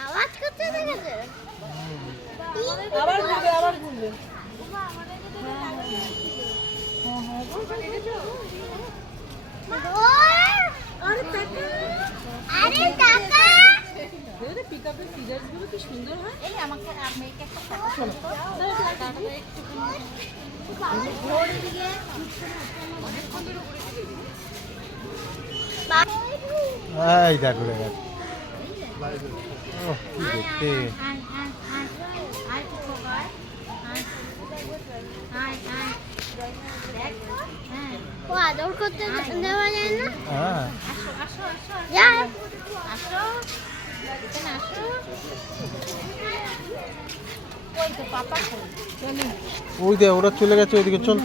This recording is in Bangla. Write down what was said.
আওয়াজ করতে দেখেছে আবার ঘুরবে আবার ঘুরবে আরে টাকা পিকআপের ফিচারসগুলো কি সুন্দর হয়। এই আমাকে মেয়েকে একটা টাকা এই দেখো রে ও কি দেখতে ও আদর করতে দেওয়া যায় না হ্যাঁ যায় আসো এখানে আসো ওই তো পাপা ওই দে ওরা চলে গেছে ওইদিকে চল